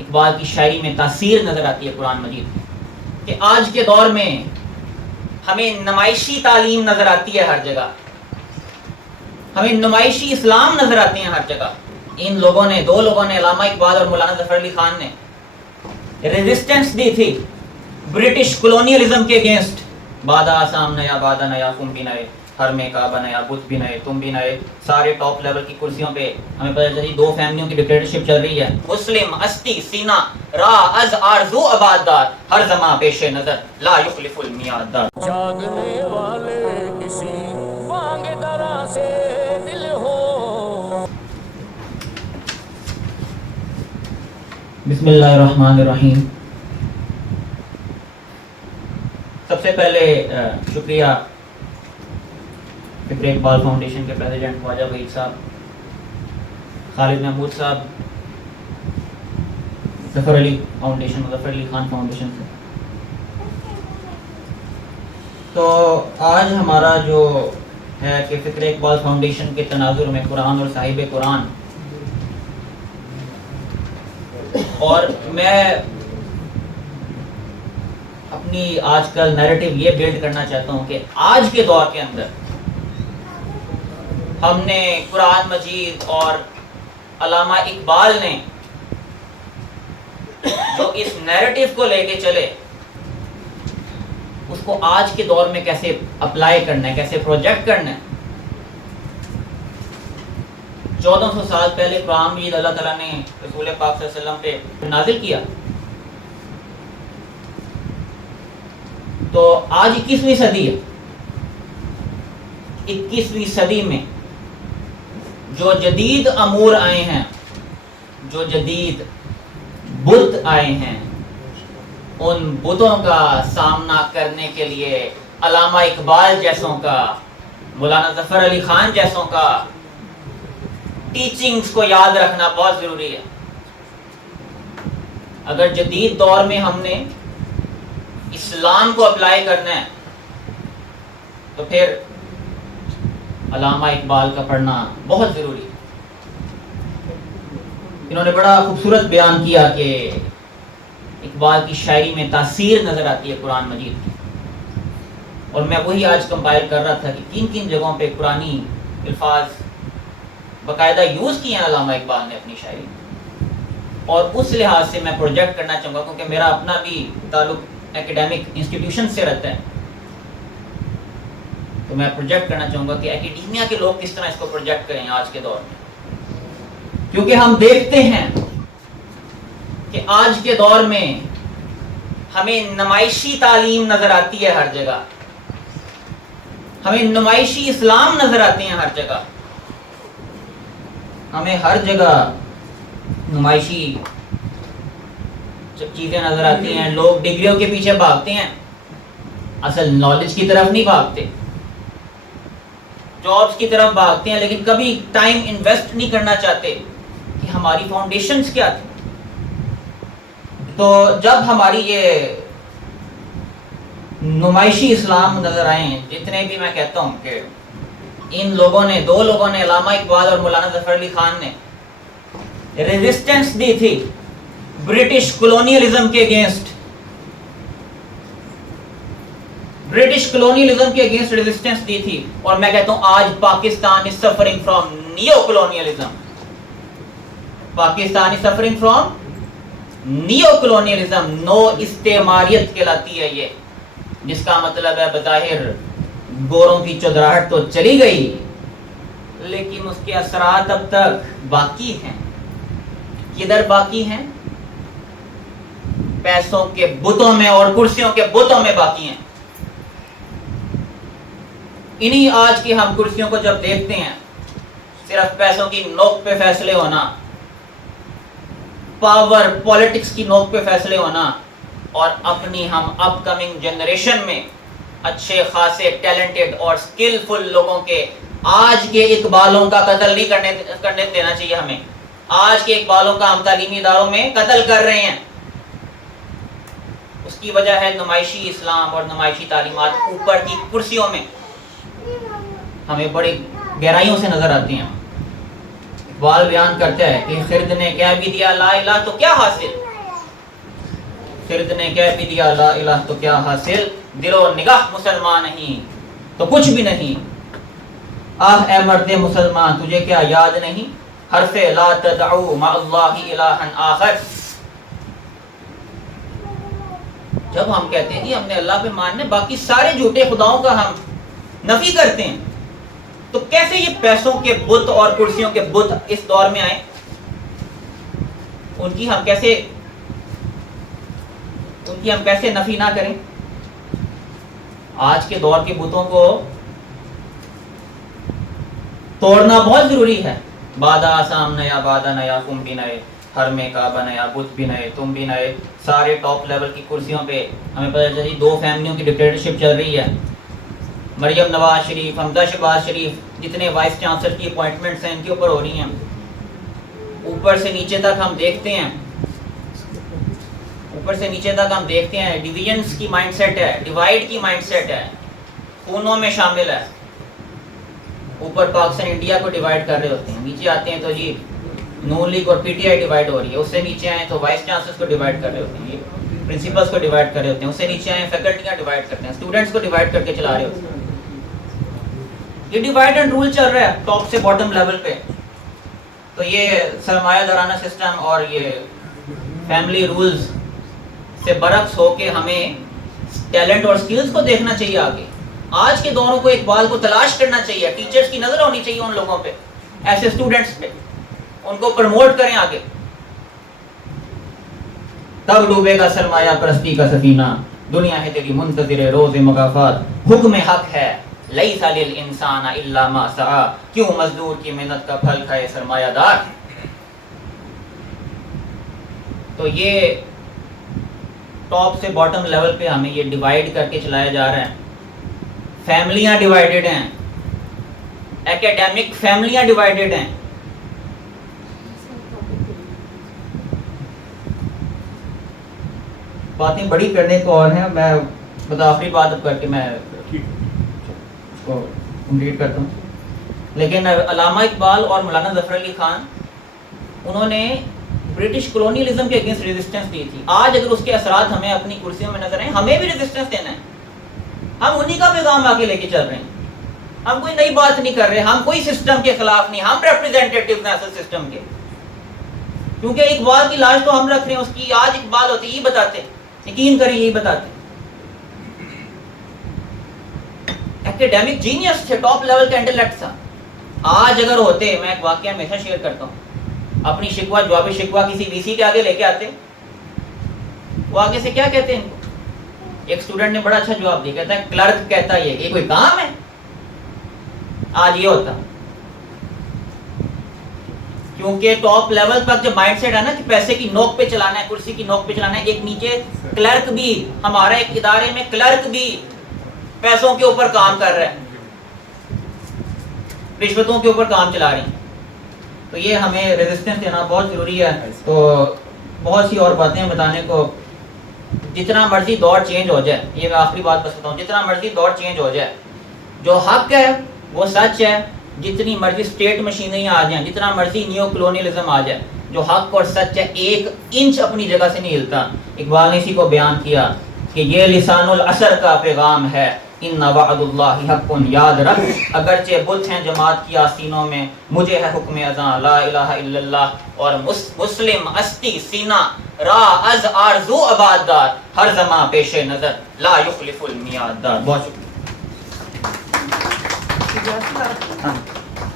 اقبال کی شاعری میں تاثیر نظر آتی ہے قرآن مجید کی، کہ آج کے دور میں ہمیں نمائشی تعلیم نظر آتی ہے ہر جگہ، ہمیں نمائشی اسلام نظر آتے ہیں ہر جگہ۔ ان لوگوں نے، دو لوگوں نے، علامہ اقبال اور مولانا ظفر علی خان نے ریزسٹنس دی تھی برٹش کولونیلزم کے اگینسٹ۔ بادہ آسام نیا، بادہ نیا، تم بھی نئے، ہر میں کعبہ نیا، بت بھی نئے، تم بھی نئے، سارے ٹاپ لیول کی کرسیوں پہ ہمیں پتہ چلی دو فیملیوں کی ڈکٹیٹرشپ چل رہی ہے۔ مسلم استی سینہ راہ از آرزو آباد دار، ہر زماں پیش نظر لا یخلف المیعاد دار۔ جاگنے والے کسی بانگ درا سے دل ہو۔ بسم اللہ الرحمن الرحیم۔ سب سے پہلے شکریہ فکر اقبال فاؤنڈیشن کے پریزیڈنٹ خواجہ وحید صاحب، خالد محمود صاحب، ظفر علی فاؤنڈیشن، ظفر علی خان فاؤنڈیشن سے۔ تو آج ہمارا جو ہے کہ فکر اقبال فاؤنڈیشن کے تناظر میں قرآن اور صاحب قرآن، اور میں اپنی آج کل نیریٹو یہ بلڈ کرنا چاہتا ہوں کہ آج کے دور کے اندر ہم نے قرآن مجید اور علامہ اقبال نے جو اس نیریٹو کو لے کے چلے، اس کو آج کے دور میں کیسے اپلائی کرنا ہے، کیسے پروجیکٹ کرنا ہے۔ 1400 سال پہلے قرآن مجید اللہ تعالیٰ نے رسول پاک صلی اللہ علیہ وسلم پہ نازل کیا، تو آج 21ویں صدی ہے۔ 21ویں صدی میں جو جدید امور آئے ہیں، جو جدید بت آئے ہیں، ان بتوں کا سامنا کرنے کے لیے علامہ اقبال جیسوں کا، مولانا ظفر علی خان جیسوں کا ٹیچنگز کو یاد رکھنا بہت ضروری ہے۔ اگر جدید دور میں ہم نے اسلام کو اپلائی کرنا ہے تو پھر علامہ اقبال کا پڑھنا بہت ضروری ہے۔ انہوں نے بڑا خوبصورت بیان کیا کہ اقبال کی شاعری میں تاثیر نظر آتی ہے قرآن مجید کی، اور میں وہی آج کمپائل کر رہا تھا کہ کن کن جگہوں پہ قرآنی الفاظ باقاعدہ یوز کیے ہیں علامہ اقبال نے اپنی شاعری میں، اور اس لحاظ سے میں پروجیکٹ کرنا چاہوں گا، کیونکہ میرا اپنا بھی تعلق ایکیڈیمک انسٹیٹیوشن سے رہتا ہے، تو میں پروجیکٹ کرنا چاہوں گا کہ ایکیڈیمیا کے لوگ کس طرح اس کو پروجیکٹ کریں آج کے دور میں، کیونکہ ہم دیکھتے ہیں کہ آج کے دور میں ہمیں نمائشی تعلیم نظر آتی ہے ہر جگہ، ہمیں نمائشی اسلام نظر آتے ہیں ہر جگہ، ہمیں ہر جگہ نمائشی چیزیں نظر آتی ہیں۔ لوگ ڈگریوں کے پیچھے بھاگتے ہیں، اصل نالج کی طرف نہیں بھاگتے، جابس کی طرف بھاگتے ہیں، لیکن کبھی ٹائم انویسٹ نہیں کرنا چاہتے کہ ہماری فاؤنڈیشنز کیا تھی۔ تو جب ہماری یہ نمائشی اسلام نظر آئیں، جتنے بھی میں کہتا ہوں کہ ان لوگوں نے، دو لوگوں نے، علامہ اقبال اور مولانا ظفر علی خان نے ریزسٹنس دی تھی برٹش کولونیلزم کے اگینسٹ، برٹش کولونیلزم کے اگینسٹ ریزسٹنس دی تھی، اور میں کہتا ہوں آج Pakistan is suffering from neo colonialism, Pakistan is suffering from neo colonialism, نو استعماریت کہلاتی ہے یہ، جس کا مطلب ہے بظاہر گوروں کی چودراہٹ تو چلی گئی، لیکن اس کے اثرات اب تک باقی ہیں۔ کدھر باقی ہیں؟ پیسوں کے بتوں میں اور کرسیوں کے بتوں میں باقی ہیں۔ انہی آج کی ہم کرسیوں کو جب دیکھتے ہیں، صرف پیسوں کی نوک پہ فیصلے ہونا، پاور پالیٹکس کی نوک پہ فیصلے ہونا، اور اپنی ہم اپ کمنگ جنریشن میں اچھے خاصے ٹیلنٹڈ اور سکلفل لوگوں کے آج کے اقبالوں کا قتل نہیں کرنے دینا چاہیے ہمیں۔ آج کے اقبالوں کا ہم تعلیمی اداروں میں قتل کر رہے ہیں، اس کی وجہ ہے نمائشی اسلام اور نمائشی تعلیمات اوپر کی کرسیوں میں ہمیں بڑی گہرائیوں سے نظر آتی ہیں۔ اقبال بیان کرتا ہے کہ خرد نے کہہ بھی دیا لا الہ تو کیا حاصل، خرد نے کہہ بھی دیا لا الہ تو کیا حاصل، دل و نگاہ مسلمان نہیں تو کچھ بھی نہیں، آہ اے مرد مسلمان تجھے کیا یاد نہیں، حرف لا تدعو مع اللہ الہا آخر۔ جب ہم کہتے ہیں کہ ہم نے اللہ پہ ماننے، باقی سارے جھوٹے خداؤں کا ہم نفی کرتے ہیں، تو کیسے یہ پیسوں کے بت اور کرسیوں کے بت اس دور میں آئے، ان کی ہم کیسے نفی نہ کریں۔ آج کے دور کے بتوں کو توڑنا بہت ضروری ہے۔ بادہ آسام نیا، بادہ نیا، تم بھی نئے، ہر میں کعبہ نیا، بت بھی نئے، تم بھی نئے، سارے ٹاپ لیول کی کرسیوں پہ ہمیں پتہ چلی 2 فیملیوں کی ڈکٹیٹرشپ چل رہی ہے، مریم نواز شریف، حمزہ شہباز شریف، جتنے وائس چانسلر کی اپوائنٹمنٹس ہیں ان کے اوپر ہو رہی ہیں۔ اوپر سے نیچے تک ہم دیکھتے ہیں ڈیویژنس کی مائنڈ سیٹ ہے، ڈیوائیڈ کی مائنڈ سیٹ ہے، خونوں میں شامل ہے۔ اوپر پاکستان انڈیا کو ڈیوائیڈ کر رہے ہوتے ہیں، نیچے آتے ہیں تو جی نون لیگ اور پی ٹی آئی ڈیوائیڈ ہو رہی ہے، اس سے نیچے آئیں تو وائس چانسلرز کو ڈیوائیڈ کر رہے ہوتے ہیں، یہ پرنسپلز کو ڈیوائیڈ کر رہے ہوتے ہیں، اس سے نیچے آئیں فیکلٹیاں ڈیوائیڈ کرتے ہیں، اسٹوڈنٹس کو ڈیوائیڈ کر کے چلا رہے ہوتے ہیں۔ یہ ڈیوائیڈ اینڈ رول چل رہا ہے ٹاپ سے باٹم لیول پہ۔ تو یہ سرمایہ دارانہ سسٹم اور یہ فیملی رولز سے برعکس ہو کے ہمیں ٹیلنٹ اور سکلز کو دیکھنا چاہیے آگے۔ آج کے دوروں کو اقبال کو تلاش کرنا چاہیے، ٹیچرز کی نظر ہونی چاہیے ان لوگوں پہ، ایسے اسٹوڈنٹس پہ، ان کو پروموٹ کریں آگے۔ تب ڈوبے گا سرمایہ پرستی کا سفینہ، دنیا ہے تیری منتظر روز مکافات، حکم حق ہے لیس للانسان الا ما سعی، کیوں مزدور کی محنت کا پھل کھائے سرمایہ دار۔ تو یہ ٹاپ سے باٹم لیول پہ ہمیں یہ ڈیوائیڈ کر کے چلایا جا رہا ہے۔ فیملیاں ڈیوائیڈڈ ہیں، ایکیڈیمک فیملیاں ڈیوائیڈڈ ہیں۔ باتیں بڑی کرنے کو اور ہیں، میں آخری بات کر کے میں اس کو کمپلیٹ کرتا ہوں۔ لیکن علامہ اقبال اور مولانا ظفر علی خان انہوں نے برٹش کولونیلزم کے اگینسٹ ریزسٹنس دی تھی۔ آج اگر اس کے اثرات ہمیں اپنی کرسیوں میں نظر آئیں، ہمیں بھی ریزسٹنس دینا ہے۔ ہم انہی کا پیغام آگے لے کے چل رہے ہیں، ہم کوئی نئی بات نہیں کر رہے، ہم کوئی سسٹم کے خلاف نہیں، ہم ریپرزینٹیٹیو ہیں اصل سسٹم کے، کیونکہ اقبال کی لاج تو ہم رکھ رہے ہیں، اس کی آج اقبال ہوتے یہی بتاتے، یقین کریں یہی بتاتے۔ ایکیڈیمک جینیس تھے، ٹاپ لیول کا انٹلیکٹ تھا۔ آج اگر ہوتے، میں ایک واقعہ ہمیشہ شیئر کرتا ہوں، اپنی شکوہ جواب شکوہ کسی وی سی کے آگے لے کے آتے، وہ آگے سے کیا کہتے ہیں ان کو؟ ایک اسٹوڈنٹ نے بڑا اچھا جواب دیا، کہتا ہے کلرک کہتا ہے یہ کوئی کام ہے؟ آج یہ ہوتا، کیونکہ ٹاپ لیول پر جو مائنڈ سیٹ ہے نا کہ پیسے کی نوک پہ چلانا ہے، کرسی کی نوک پہ چلانا ہے، ایک نیچے کلرک بھی، ہمارا ایک ادارے میں کلرک بھی پیسوں کے اوپر کام کر رہا ہے، رشوتوں کے اوپر کام چلا رہی ہیں۔ تو یہ ہمیں ریزسٹنس دینا بہت ضروری ہے۔ تو بہت سی اور باتیں بتانے کو، جتنا مرضی دور چینج ہو جائے، یہ میں آخری بات بس بتاؤں، جتنا مرضی دور چینج ہو جائے، جو حق ہے وہ سچ ہے، جتنی مرضی اسٹیٹ مشینریاں آ جائیں، جتنا مرضی نیو کلونیلزم آ جائے، جو حق اور سچ ہے 1 انچ اپنی جگہ سے نہیں ہلتا۔ اقبال نے اسی کو بیان کیا کہ یہ لسان العصر کا پیغام ہے، ان وعد اللہ حق، یاد رکھ اگرچہ بت ہیں جماعت کی آستینوں میں، مجھے ہے حکم اذاں لا الہ الا اللہ، اور مسلم استی سینہ راہ از آرزو آباد دار، ہر زمان پیش نظر لا یخلف المیعاد دار۔ بہت شکریہ۔